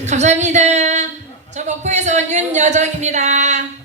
감사합니다. 저 목포에서 온 윤여정입니다.